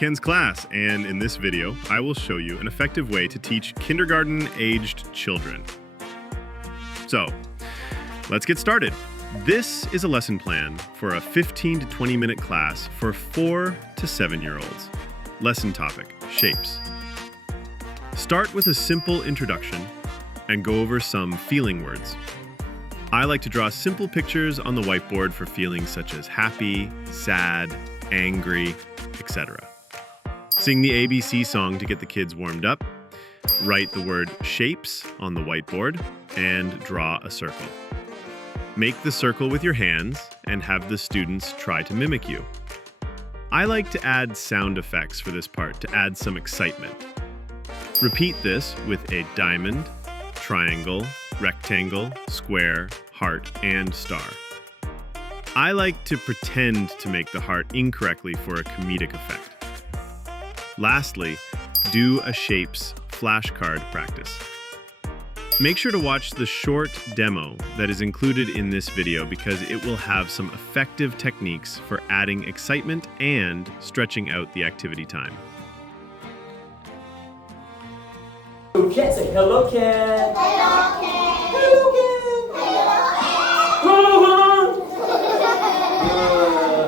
Ken's class, and in this video, I will show you an effective way to teach kindergarten-aged children. So, let's get started. This is a lesson plan for a 15 to 20 minute class for 4 to 7-year-olds. Lesson topic, shapes. Start with a simple introduction and go over some feeling words. I like to draw simple pictures on the whiteboard for feelings such as happy, sad, angry, etc. Sing the ABC song to get the kids warmed up. Write the word shapes on the whiteboard and draw a circle. Make the circle with your hands and have the students try to mimic you. I like to add sound effects for this part to add some excitement. Repeat this with a diamond, triangle, rectangle, square, heart, and star. I like to pretend to make the heart incorrectly for a comedic effect. Lastly, do a shapes flashcard practice. Make sure to watch the short demo that is included in this video because it will have some effective techniques for adding excitement and stretching out the activity time. Ken, say hello, Ken. Hello, Ken. Hello, Ken. Hello, Hello,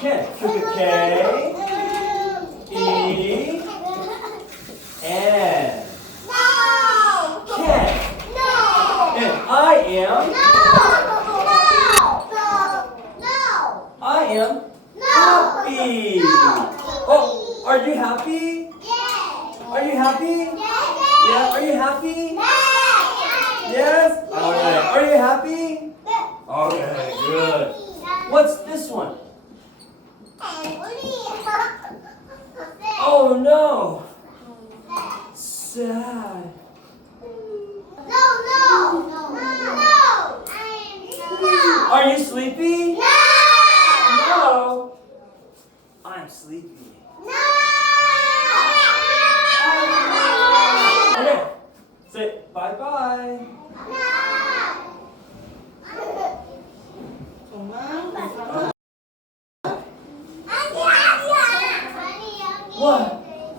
Ken. Ken, look at K, E, N. No. Ken. No. And I am. No. I am No. happy. Oh, are you happy? Yes. Are you happy? Yes. Yeah, are you happy? Yes. Yes? Alright, are you happy? Okay, good. What's this one? Oh no! Sad. No. Are you sleepy? No. No. I'm sleepy. Okay. Say bye-bye. What?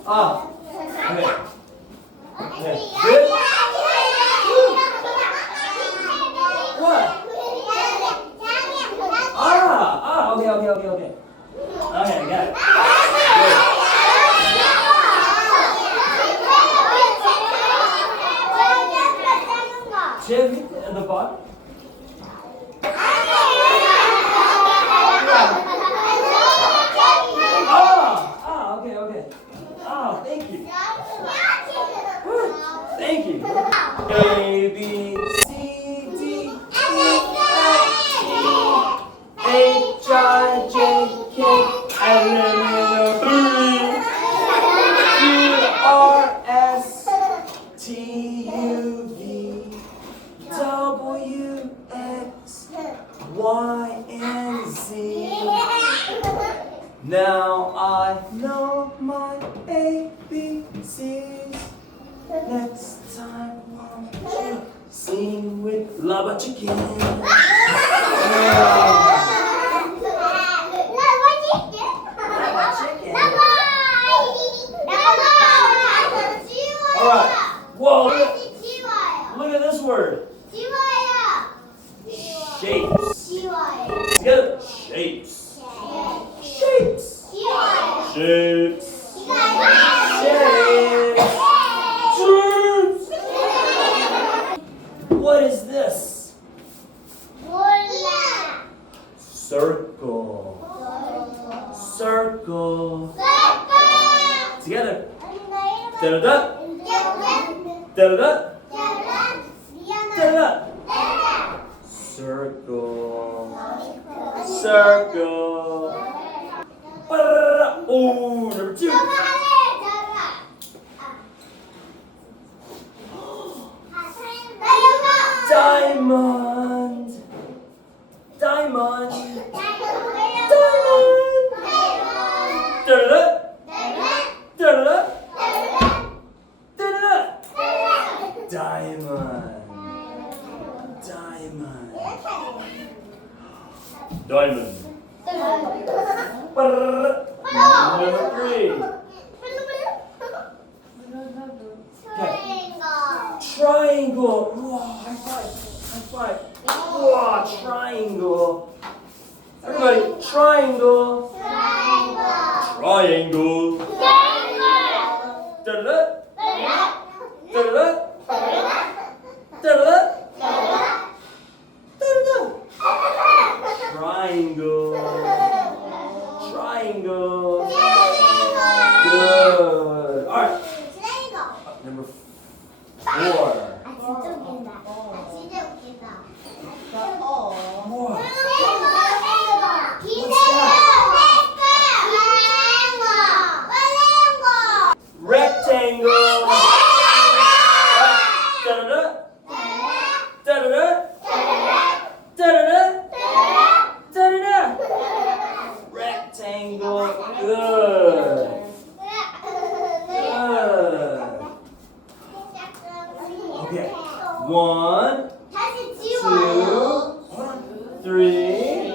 Ah. Okay. Okay. Good? What? Okay. Okay, I got it. Jim, at the bottom? Okay. Ah, thank you. Thank you. A, B, C, D, E, F, G, H, I, J, K, L, M, N, O, Q, R, S, T, U, V, W, X, Y, and Z. Now I know my ABCs. Next time, won't you sing with Lava Chicken? Alright. Whoa. Look at this word. Shapes. Together. Shapes. Shapes. Shapes. What is this? Circle. Circle. Together. Da-da-da. Da-da-da. Da-da-da. Circle. Circle. Ba-da-da-da. Oh, number 2. Diamond. Diamond. Diamond. Da-da-da. Da-da-da. Da-da-da. Diamond. Diamond. Diamond. Number 3. Triangle. Wow, high five. High five. Wow, triangle. Everybody, triangle. Triangle. Da-da-da. Da-da-da. Da-da-da. Da-da-da. Triangle. Triangle. Good. All right. Number 4. What? Rectangle. Da-da-da. Da-da-da. Da-da-da. Da-da-da. Rectangle. Good. Good. Okay. 1, 2, 3,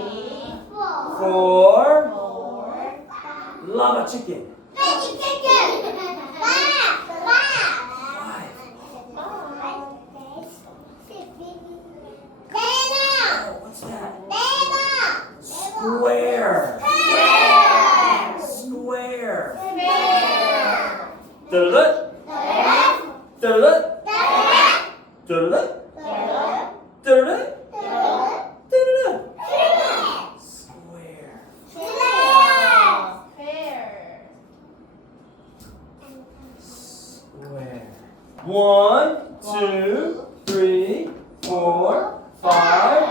4. Lava chicken. 5. What's that? Square. Square. Da-da-da. Da-da-da. Da-da-da. Da-da-da. Da-da-da. Square. Square. 1, 2, 3, 4, 5.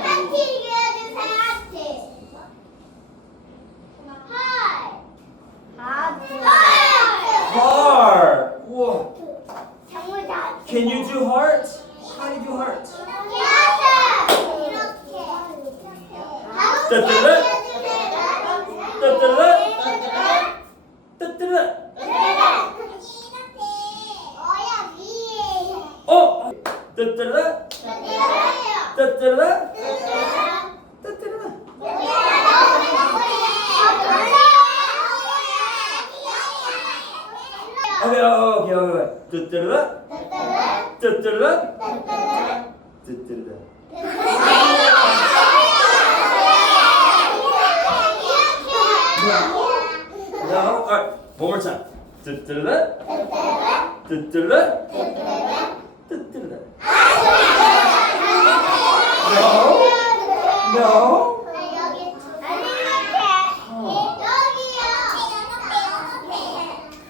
Heart. Whoa. Can you do heart? How do you do heart? Da-da-da. Da-da-da. Da-da-da. Oh. Da-da-da. Da-da-da. Da-da-da. Okay. Da-da-da. Da-da-da. Da-da-da. No? Alright, one more time. Da-da-da. Da-da-da. Da-da-da. No? No?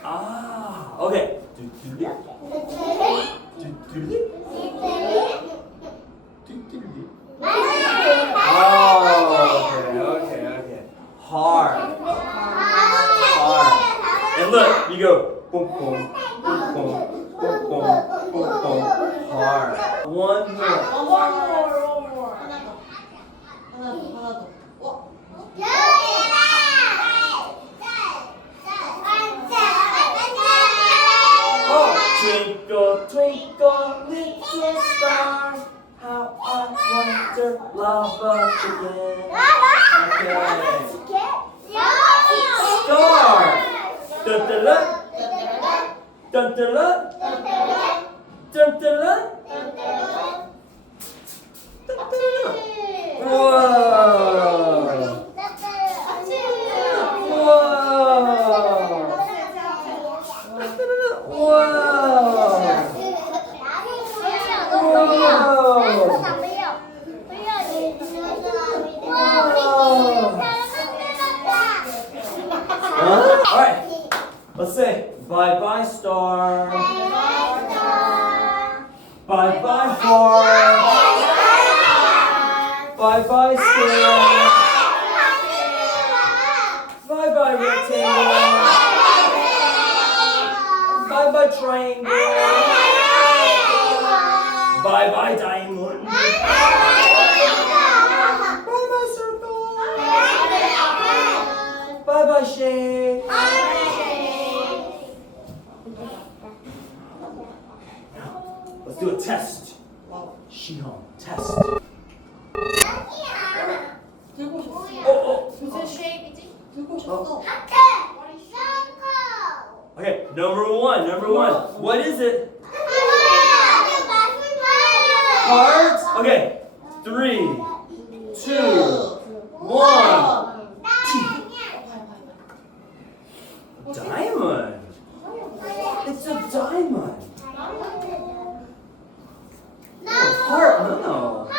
Ah, okay. Do-do-do. Do-do-do. Do-do-do. Oh, okay. Hard. And look, you go boom, boom, boom, boom, boom, boom, boom, boom. Hard. One more. Oh, twinkle, twinkle, little star, how I wonder, lava chicken. Okay. Star. Da-da-da. Da-da-da. Da-da-da. Da-da-da. Whoa. Alright, let's say bye-bye star. Bye-bye heart. Bye-bye square. Bye-bye rectangle. Bye-bye triangle. Bye-bye diamond. Bye-bye circle. Bye-bye shape. Let's do a test. Shihon, test. 들고 싶어. Oh. 무슨 쉐입이지? 들고 싶어. 하트! Number one. What is it? Hearts. Okay. 3, 2, 1. Diamond. It's a diamond. Heart. No.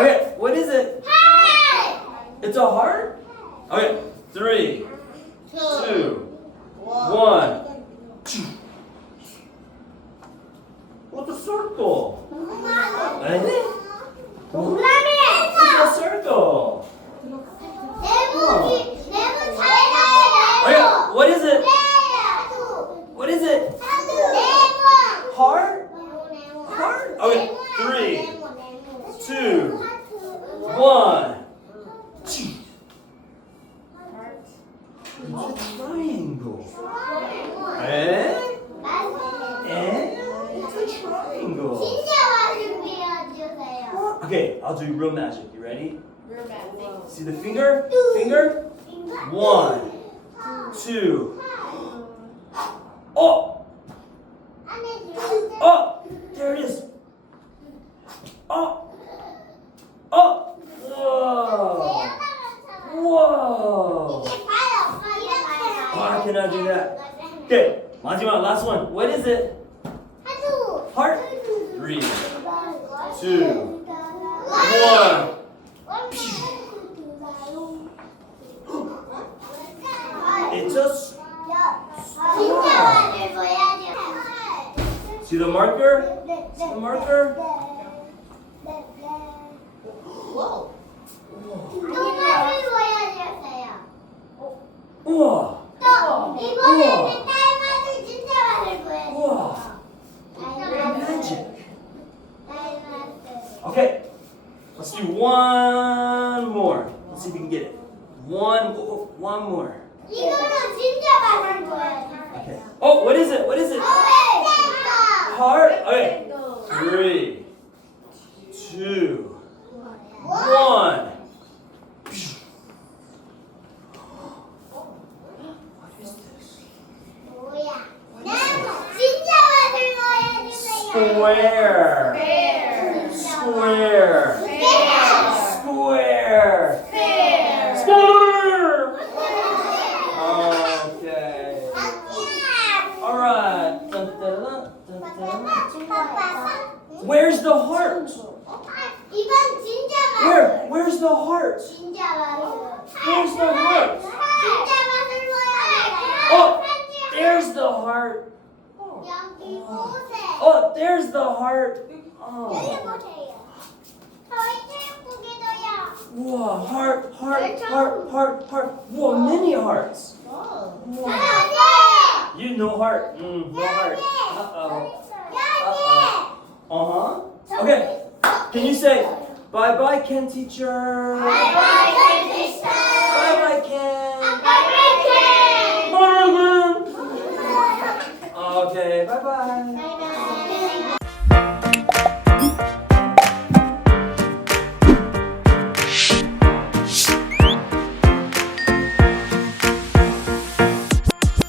Okay. What is it? It's a heart. Okay. 3, 2, 1. What's a circle? It's a circle. Okay, what is it? What is it? Heart? Heart? Okay, 3, 2, 1. It's a triangle. It's a triangle. Okay, I'll do real magic. You ready? See the finger? Finger? 1, 2. Oh! Oh! There it is. Oh! Oh! Whoa! Whoa! Why can I do that? Okay, 마지막, last one. What is it? Heart? 3, 2, 1. It's a see the marker? See the marker? Whoa. 우와. 이번에는 딸맞이 진짜 많을 거예요. 우와. Magic. Okay. Let's do one more. Let's see if we can get it. One more. 이거는 진짜 많을 거예요. Okay. Oh, what is it? What is it? Heart. Okay. 3, 2, 1. What is this? 뭐야? 진짜 많을 거예요. Square. Square. Square. Square. Okay. All right. Dun, dun, dun, dun, dun. Where's the heart? 이건 진짜 많을 Where's the heart? 진짜 많을 Where's the heart? 진짜 많을 거예요. Oh, there's the heart. 여기 보세요. Oh, there's the heart. 여기 Oh. 보세요. 저희 체육국에도요. Whoa, heart. Whoa, many hearts. Whoa. 여기. You know heart. No heart. Uh-oh. Uh-huh. Okay. Can you say bye-bye, Ken teacher? 바이바이 캔디스타. Bye-bye, Ken. 바이바이 캔. Bye, Ken. Okay, bye-bye.